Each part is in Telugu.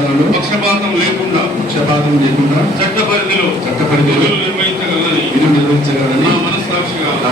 వ్యవహారాలు పక్షపాతం లేకుండా చట్ట పరిధిలో నిర్వహించగలని నా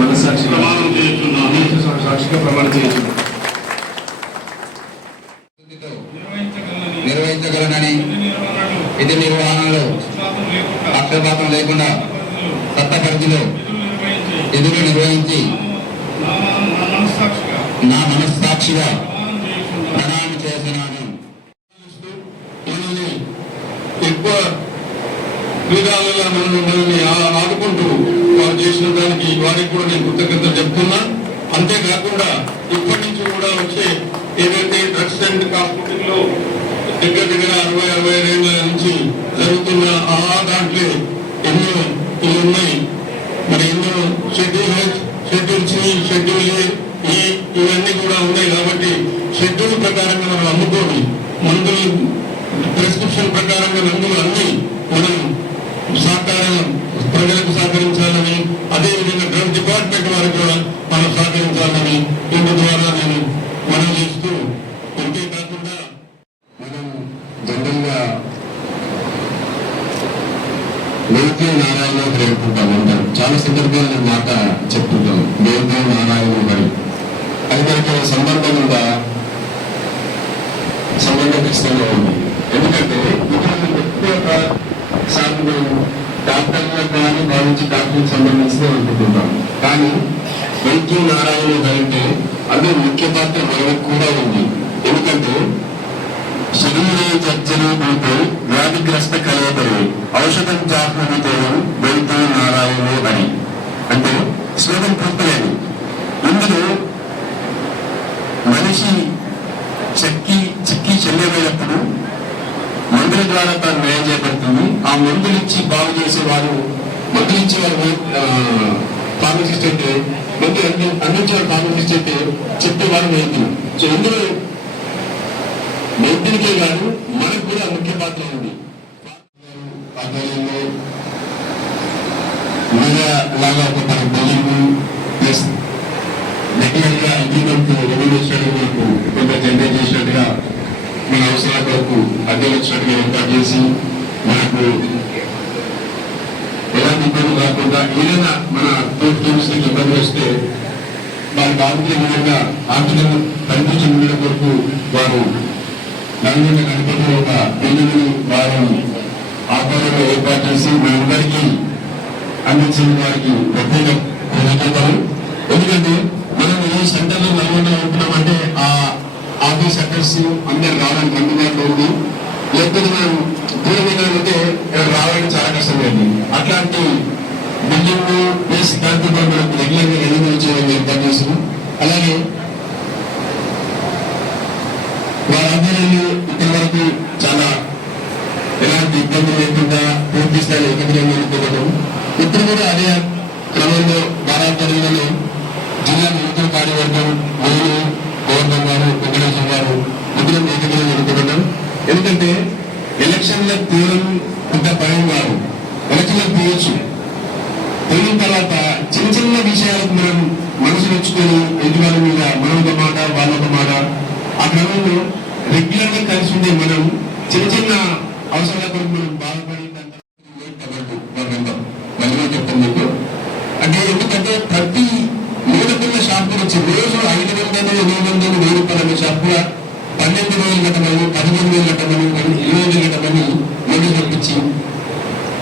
మనస్సాక్షిగా ప్రమాణం చేస్తున్నాను. నిర్వహించగలనని విధి నిర్వహణలో పక్షపాతం లేకుండా చట్ట పరిధిలో విధులు నిర్వహించి నా మనస్సాక్షిగా ప్రమాణం చేస్తున్నాను. మనల్ని ఎక్కువ క్రీడాలలో మనల్ని ఆడుకుంటూ వారు చేసిన దానికి వారికి కూడా నేను కృతజ్ఞతలు చెప్తున్నా. అంతేకాకుండా ఇప్పటి నుంచి కూడా వచ్చే ఏదైతే డ్రగ్స్ అండ్ కాస్మెటిక్ లో దగ్గర 60-65 ఏళ్ళ నుంచి జరుగుతున్న దాంట్లో ఎన్నో ఇవి ఉన్నాయి. మరి ఎన్నో షెడ్యూల్ సి, షెడ్యూల్ ఏ ఇవన్నీ కూడా ఉన్నాయి. కాబట్టి షెడ్యూల్ ప్రకారంగా మనం అమ్ముకోవాలి. మందులు ప్రిస్క్రిప్షన్ ప్రకారంగా మందులు అన్ని మనం ప్రజలకు సహకరించాలని, అదేవిధంగా డ్రగ్ డిపార్ట్మెంట్ వారికి కూడా మనం సహకరించాలని ఇంటి ద్వారా నేను మనం చేస్తూ, అంతేకాకుండా మనం జనరల్గా దేవుడు నారాయణ జరుపుకుంటాం అంటారు. చాలా సందర్భాల్లో మాట చెప్తుంటాం, దేవుడు నారాయణ మరి అది మనకి సంబంధం ఉందా? సంబంధం ఖచ్చితంగా ఉంది. ఎందుకంటే ఎక్కువ సార్లు డాక్టర్లకు కానీ భావించి డాక్టర్కి సంబంధించిందే అనుకుంటున్నాం. కానీ వైద్య నారాయణ అంటే అది ముఖ్య పాత్ర మనకు కూడా ఉంది. ఎందుకంటే శరీర చర్చనీపై వ్యాధిగ్రస్త కలవతలు ఔషధం జాహ్నవితేయం వైద్య నారాయణ అని అంటే శ్లోకం పూర్తలేదు. ఇందులో మనిషి చిక్కి చెల్లెమైనప్పుడు మందుల ద్వారా తాను నయం చేయబడుతుంది. ఆ మందులు ఇచ్చి బాగు చేసేవారు, మందులు ఇచ్చేవారు ఫార్మసిస్ట్ అయితే, మందులు అందించేవారు ఫార్మసిస్ట్ అయితే, చెప్పేవారు వైద్యులు. సో ఇందులో వైద్యునికే కాదు మనకు కూడా ముఖ్య పాత్ర ఉంది. ఆధ్వర్యంలో లాగా ఒక బిల్డింగ్ ప్లస్ రెగ్యులర్ గా అగ్రిమెంట్ రెవెన్యూ మనకు కొంత జనరేట్ చేసినట్టుగా మన అవసరాల కొరకు అద్దెలు వచ్చినట్టుగా ఏర్పాటు చేసి మనకు ఎలాంటి ఇబ్బంది కాకుండా ఏదైనా మన తోటి టీమ్స్కి ఇబ్బంది వస్తే వారికి ఆర్థిక విధంగా ఆర్థికంగా కనిపించిన ఉండడం కొరకు వారు నలుగురిని కనిపించిన ఒక బిల్డింగ్ వారు ఆధ్వర్యంలో ఏర్పాటు చేసి మనందరికీ అందించిన వారికి ప్రత్యేక కృతజ్ఞతలు. ఎందుకంటే మనం ఏ సెంటర్లో నల్గొండ ఉంటున్నామంటే ఆ ఆఫీస్ అడ్రస్ అందరు రావడానికి అందుబాటులో ఉంది. లేకపోతే మనం దూరం ఉంటే రావడానికి చాలా కష్టం లేదు. అట్లాంటి బిల్డింగ్ ప్లేస్ దాంట్లో మనకు రెగ్యులర్గా రెన్యూవల్ చేయడం ఏర్పాటు చేస్తున్నాం. అలాగే వారి ఆధ్వర్యంలో ఇక్కడి వరకు చాలా ఎలాంటి ఇబ్బంది లేకుండా పూర్తి స్థాయి ఏకగ్రీవం. ఇప్పుడు కూడా అదే క్రమంలో వారాంతరంలో జిల్లా నూతన కార్యవర్గం నేను గవర్నర్ గారు వెంకటేశ్వర గారు ఇద్దరు ఏకగ్రీవం ఎన్నుకోవడం. ఎందుకంటే ఎలక్షన్ల తీరం పెద్ద భయం కాదు, ఎలక్షన్లకు పోవచ్చు. పోయిన తర్వాత చిన్న చిన్న విషయాలకు మనం మనసు నచ్చుకొని ఎదుటి మీద మనం ఒక మాట వాళ్ళొక మాట, ఆ క్రమంలో రెగ్యులర్ గా కలిసి ఉండే మనం చిన్న చిన్న అవసరాల కొరకు మనం బాధపడి చెప్తాం మీకు. అంటే ఎందుకంటే ప్రతి మూలకున్న షాపు నుంచి రోజు 500, 800, 1000 రూపాయల షాపుగా 12,000 కట్టమని, 15,000 కట్టమని, 20,000 కట్టమని నోటీసులు పంపించి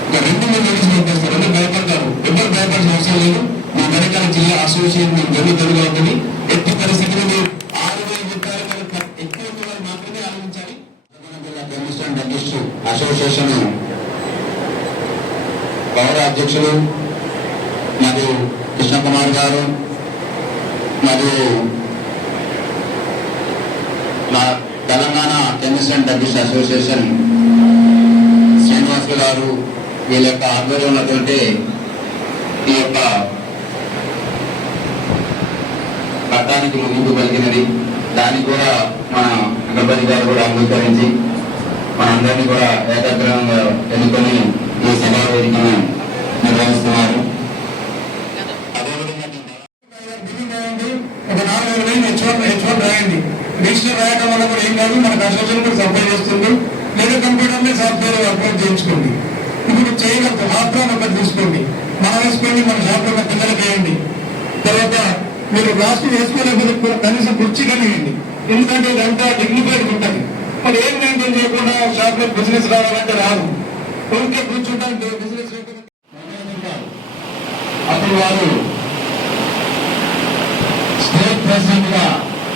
ఒక 2-3 నోటీసులు పంపిస్తారు. అందరూ భయపడతారు. ఎవరు భయపడాల్సిన అవసరం లేదు. మీ వెనకాల జిల్లా అసోసియేషన్ గమ్య తెలుగుగా ఉంటుంది. ఎట్టి పరిస్థితులు మీరు 6,000 రూపాయల కనుక ఎక్కువ వాళ్ళు మాత్రమే ఆలోచించాలి. అసోసియేషన్ గౌరవ అధ్యక్షులు మరియు కృష్ణకుమార్ గారు మరియు Telangana chemist and drugs association Srinivas గారు వీళ్ళ యొక్క ఆధ్వర్యంలో ఈ యొక్క చట్టానికి ముందుకు కలిగినది. దానికి కూడా మన గణపతి గారు కూడా అంగీకరించి మనందరినీ కూడా ఏకగ్రహంగా ఎన్నుకొని ఈ సభా వేదికను నిర్వహిస్తున్నారు. ఒక 4,000 హెచ్1 రాయండి. రిజిస్టర్ రాయడం వల్ల కూడా ఏం కాదు, మనకు అసోసియేషన్ కూడా సప్లై చేస్తుంది. లేదా సపోర్ట్ చేయించుకోండి. ఇప్పుడు చేయగలరు ఆఫ్రాన్ ఒకటి తీసుకోండి, మనం వేసుకోండి, మన షాప్లో ఉన్న పిల్లలకి వేయండి. తర్వాత మీరు లాస్ట్ వేసుకోలేకపోతే కనీసం కుర్చీ కనియండి, ఎందుకంటే ఇదంతా డిగ్నిఫైడ్ ఉంటుంది. మరి ఏం మెయింటైన్ చేయకుండా షాప్ లో బిజినెస్ రావాలంటే రాదు. ఊరికే కూర్చుంటే బిజినెస్ అప్పుడు వారు స్టేట్ ప్రెసిడెంట్ గా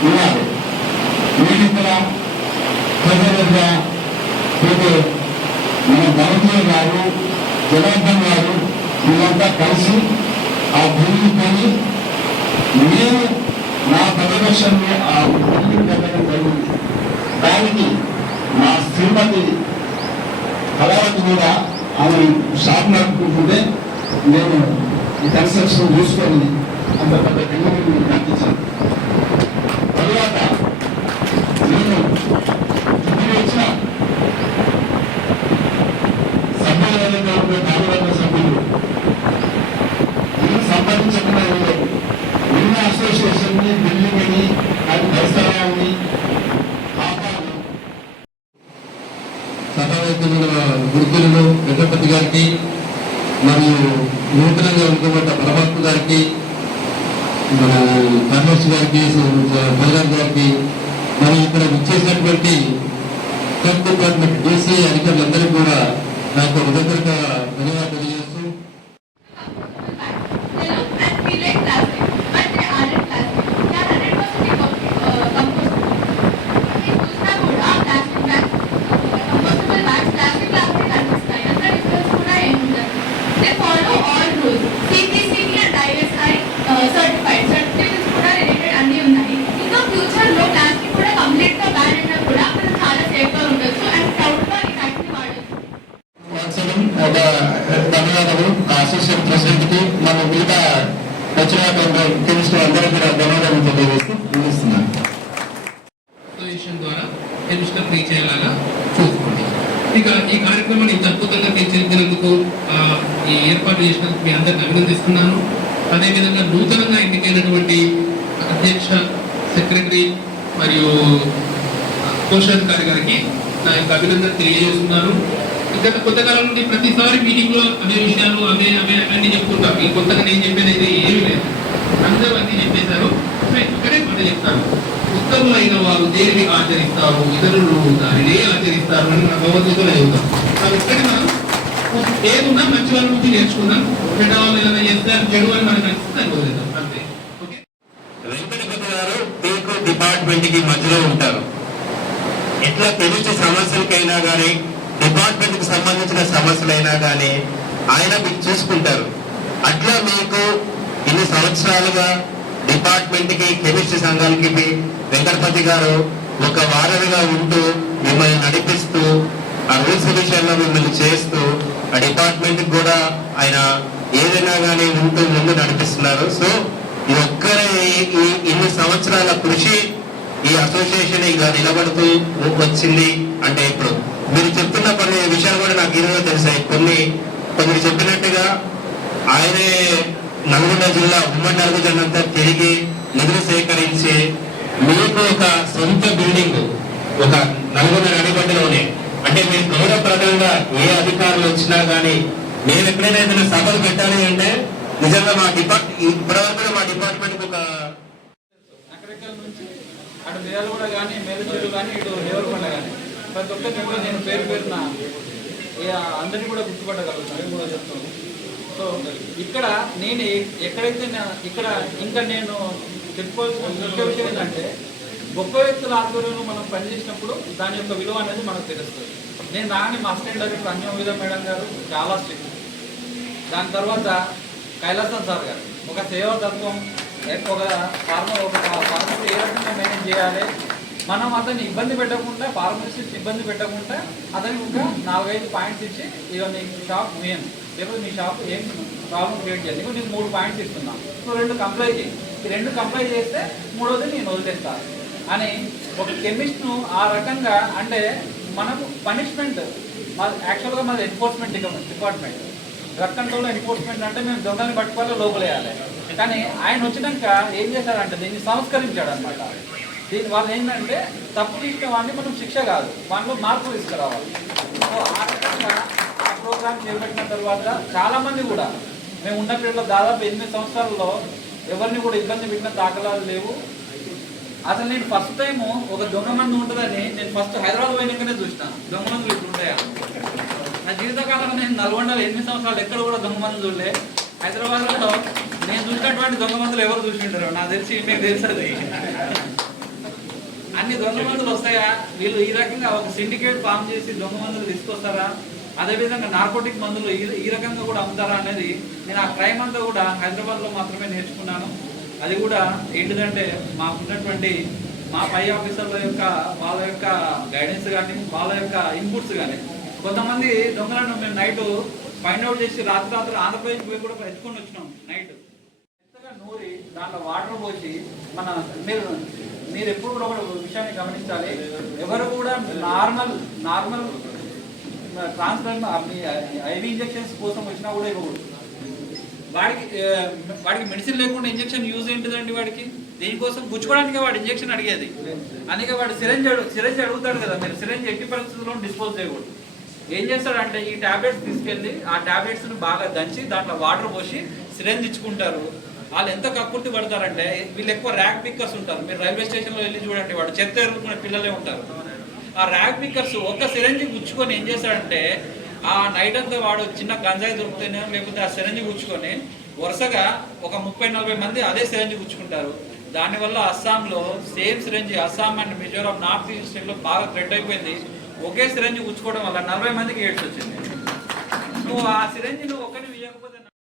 ఉన్నారు. వీళ్ళిక్కడ ట్రెజరర్గా పోతే మన గవర్నర్ గారు, జనార్దన్ గారు వీళ్ళంతా కలిసి ఆ భూమిని కొని నేను నా పర్యవేక్షణలో ఆ భూమిని పెట్టడం జరిగింది. దానికి మా శ్రీమతి కళావతి కూడా ఆమె షాప్ నడుపుకుంటుంటే నేను ఈ కన్స్ట్రక్షన్ చూసుకొని అంత పెద్ద బిల్డింగ్ కట్టించాను. తరువాత నేను ఇంటికి వచ్చిన సభ్యులు ఏదైతే ఉంటే కార్యవర్గ సభ్యులు దీనికి సంబంధించిన ఉన్న అసోసియేషన్ ని, బిల్డింగ్ ని, దాని పరిసరాలని గురుకులను వెంకటపతి గారికి మరియు నూతనంగా అనుకోబడ్డ పరమాత్మ గారికి, మన కర్మర్స్ గారికి, బలరాం గారికి, మరియు ఇక్కడ విచ్చేసినటువంటి హెల్త్ డిపార్ట్మెంట్ డీసీ అధికారులందరికీ కూడా నాకు హృదయపూర్వక ధన్యవాదాలు తెలియజేస్తూ ధన్యవాదాలు అసోసియేషన్ ప్రెసిడెంట్ కి, మన మిగతా వచ్చిన తెలుసు అందరూ కూడా ధన్యవాదాలు తెలియజేస్తూ ముగిస్తున్నాను. అసోసియేషన్ ద్వారా కెమిస్టర్ రీచ్ అయ్యేలాగా చూసుకోండి. ఇక ఈ కార్యక్రమాన్ని ఇంత అద్భుతంగా తీర్చిదిద్దినందుకు ఈ ఏర్పాటు చేసినందుకు మీ అందరిని అభినందిస్తున్నాను. అదేవిధంగా నూతనంగా ఎన్నికైనటువంటి అధ్యక్ష, సెక్రటరీ మరియు కోశాధికారి గారికి నా యొక్క అభినందన తెలియజేస్తున్నాను. గత కొంతకాలం నుండి ప్రతిసారి మీటింగ్ లో అవే విషయాలు అవే అన్ని చెప్పుకుంటాం. ఈ కొత్తగా నేను చెప్పేది అయితే ఏమీ లేదు, అందరూ అన్ని చెప్పేశారు. ఇక్కడే మాట చెప్తాను, ఉత్తములైన వారు దేనిని ఆచరిస్తారు, ఇతరులు దానినే ఆచరిస్తారు అని మన భగవద్గీతలో చెబుతాం. కాబట్టి ఇక్కడ మనం ఏదున్నా మంచి వాళ్ళ నుంచి నేర్చుకుందాం, చెడ్డ వాళ్ళు ఏదైనా చేస్తారు చెడు అని మనకు నచ్చితే అనుకోలేదాం అంతే. ఓకే, వెంకటపతి గారు మీకు డిపార్ట్మెంట్ కి మధ్యలో ఉంటారు. ఎట్లా తెలిసి సమస్యలకైనా కానీ, డిపార్ట్మెంట్ కి సంబంధించిన సమస్యలైనా కానీ ఆయన మీకు చూసుకుంటారు. అట్లా మీకు ఇన్ని సంవత్సరాలుగా డిపార్ట్మెంట్ కి, కెమిస్ట్రీ సంఘాలకి వెంకటపతి గారు ఒక వారధిగా ఉంటూ మిమ్మల్ని నడిపిస్తూ, ఆ రూల్స్ విషయంలో మిమ్మల్ని చేస్తూ, ఆ డిపార్ట్మెంట్ కూడా ఆయన ఏదైనా కానీ ఉంటూ ముందు నడిపిస్తున్నారు. సో ఈ ఒక్కరే ఇన్ని సంవత్సరాల కృషి ఈ అసోసియేషన్ ఇలా నిలబడుతూ వచ్చింది అంటే ఇప్పుడు మీరు చెప్తున్న కొన్ని విషయాలు కూడా నాకు ఈరోజు తెలిసాయి. కొన్ని చెప్పినట్టుగా ఆయనే నల్గొండ జిల్లా ఉమ్మడి నల్గొండ జిల్లా తిరిగి నిధులు సేకరించి మీకు ఒక సొంత బిల్డింగ్ ఒక నల్గొండ నడిబడ్డలోనే, అంటే మీరు గౌరవప్రదంగా ఏ అధికారులు వచ్చినా కానీ నేను ఎక్కడైనా ఏదైనా సభలు పెట్టాలి అంటే నిజంగా మా ఇప్పటివరకు మా డిపార్ట్మెంట్ ఒక అటు మిర్యాలగూడ కానీ, మేలుచెరు కానీ, ఇటు దేవరకొండ కానీ ప్రతి ఒక్కరికి కూడా నేను పేరున అందరినీ కూడా గుర్తుపట్టగలుగుతాను, అవి కూడా చెప్తాను. సో ఇక్కడ నేను ఎక్కడైతే ఇక్కడ ఇంకా నేను చెప్పుకోవాల్సిన ముఖ్య విషయం ఏంటంటే, గొప్ప వ్యక్తుల ఆధ్వర్యంలో మనం పనిచేసినప్పుడు దాని యొక్క విలువ అనేది మనకు తెలుస్తుంది. నేను రాని మా అసిస్టెంట్ డైరెక్టర్ అన్యోవిధ మేడం గారు చాలా స్ట్రిక్ట్. దాని తర్వాత కైలాసం సార్ గారు ఒక సేవాతత్వం, ఒక ఫార్మసీ ఏ రకంగా మెయింటైన్ చేయాలి, మనం అతన్ని ఇబ్బంది పెట్టకుండా, ఫార్మసిస్ట్ ఇబ్బంది పెట్టకుండా అతనికి ఒక 4-5 పాయింట్స్ ఇచ్చి, ఇక నీ షాప్ మెయిన్ లేకపోతే నీ షాప్ ఏం ప్రాబ్లం క్రియేట్ చేయాలి, నీకు నేను 3 పాయింట్స్ ఇస్తున్నాను, నువ్వు 2 కంప్లై చేయి, ఈ 2 కంప్లై చేస్తే 3వది నేను వదిలేస్తాను అని ఒక కెమిస్ట్ను ఆ రకంగా. అంటే మనకు పనిష్మెంట్ యాక్చువల్గా మాది enforcement department, drug control enforcement అంటే మేము దొంగల్ని పట్టుకోవాలి, లోపలేయాలి. కానీ ఆయన వచ్చినాక ఏం చేశాడంటే దీన్ని సంస్కరించాడు అనమాట. దీని వల్ల ఏంటంటే తప్పు తీసిన వాడిని మనం శిక్ష కాదు, వాటిలో మార్పులు తీసుకురావాలి. సో ఆ రకంగా ఆ ప్రోగ్రామ్ చేపట్టిన తర్వాత చాలామంది కూడా మేము ఉన్న పీరియడ్లో దాదాపు 8 సంవత్సరాల్లో ఎవరిని కూడా ఇబ్బంది పెట్టిన దాఖలాలు లేవు. అసలు నేను ఫస్ట్ టైం ఒక దొంగ మందు ఉంటుందని నేను ఫస్ట్ హైదరాబాద్ పోయినాకనే చూసినాను దొంగ మందులు ఇప్పుడు ఉంటాయా. నా జీవితకాలంలో నేను నల్గొండలో 8 సంవత్సరాలు ఎక్కడ కూడా దొంగ మందులు చూడలే. హైదరాబాద్లో నేను చూసినటువంటి దొంగ మందులు ఎవరు చూసి ఉంటారు, నాకు తెలిసి మీకు తెలుస్తుంది. అన్ని దొంగ మందులు వస్తాయా, వీళ్ళు ఈ రకంగా ఒక సిండికేట్ ఫామ్ చేసి దొంగ మందులు తీసుకొస్తారా, అదేవిధంగా నార్కోటిక్ మందులు ఈ రకంగా కూడా అమ్ముతారా అనేది నేను ఆ క్రైమ్ అంతా కూడా హైదరాబాద్లో మాత్రమే నేర్చుకున్నాను. అది కూడా ఏంటిదంటే మాకున్నటువంటి మా పై ఆఫీసర్ల యొక్క వాళ్ళ యొక్క గైడెన్స్ కానీ వాళ్ళ యొక్క ఇన్పుట్స్ కానీ. కొంతమంది దొంగలను మేము నైట్ ఫైండ్ అవుట్ చేసి రాత్రి ఆంధ్రప్రదేశ్ పోయి కూడా ఎత్తుకొని వచ్చినాం. నైట్ ఎంతగా నూరి దాంట్లో వాటర్ పోసి మన మీరు ఎప్పుడు కూడా ఒక విషయాన్ని గమనించాలి, ఎవరు కూడా నార్మల్ ట్రాన్స్ప్లాంట్ ఐవీ ఇంజెక్షన్స్ కోసం వచ్చినా కూడా ఇవ్వకూడదు. వాడికి మెడిసిన్ లేకుండా ఇంజెక్షన్ యూజ్ ఏంటిదండి, వాడికి దీనికోసం గుచ్చుకోవడానికి వాడు ఇంజెక్షన్ అడిగేది. అందుకే వాడు సిరంజ్ అడుగుతాడు కదా, మీరు సిరంజ్ ఎట్టి పరిస్థితుల్లో డిస్పోజ్ చేయకూడదు. ఏం చేస్తాడంటే ఈ టాబ్లెట్స్ తీసుకెళ్ళి ఆ టాబ్లెట్స్ని బాగా దంచి దాంట్లో వాటర్ పోసి సిరంజ్ ఇచ్చుకుంటారు. వాళ్ళు ఎంత కక్కుర్తి పడతారంటే వీళ్ళు ఎక్కువ ర్యాక్ పిక్కర్స్ ఉంటారు. మీరు రైల్వే స్టేషన్లో వెళ్ళి చూడండి, వాడు చెత్త ఎరుగుతున్న పిల్లలే ఉంటారు. ఆ ర్యాక్ పిక్కర్స్ ఒక్క సిరంజి గుచ్చుకొని ఏం చేస్తాడంటే ఆ నైట్ అంతా వాడు చిన్న గంజాయి దొరుకుతేనే లేకపోతే ఆ సిరంజి గుచ్చుకొని వరుసగా ఒక 30-40 మంది అదే సిరంజి గుచ్చుకుంటారు. దానివల్ల అస్సాంలో same syringe Assam and Mizoram north east స్టేట్లో బాగా థ్రెడ్ అయిపోయింది. ఒకే సిరంజి గుచ్చుకోవడం వల్ల 40 మందికి ఎయిడ్స్ వచ్చింది. సో ఆ సిరంజిని ఒకటి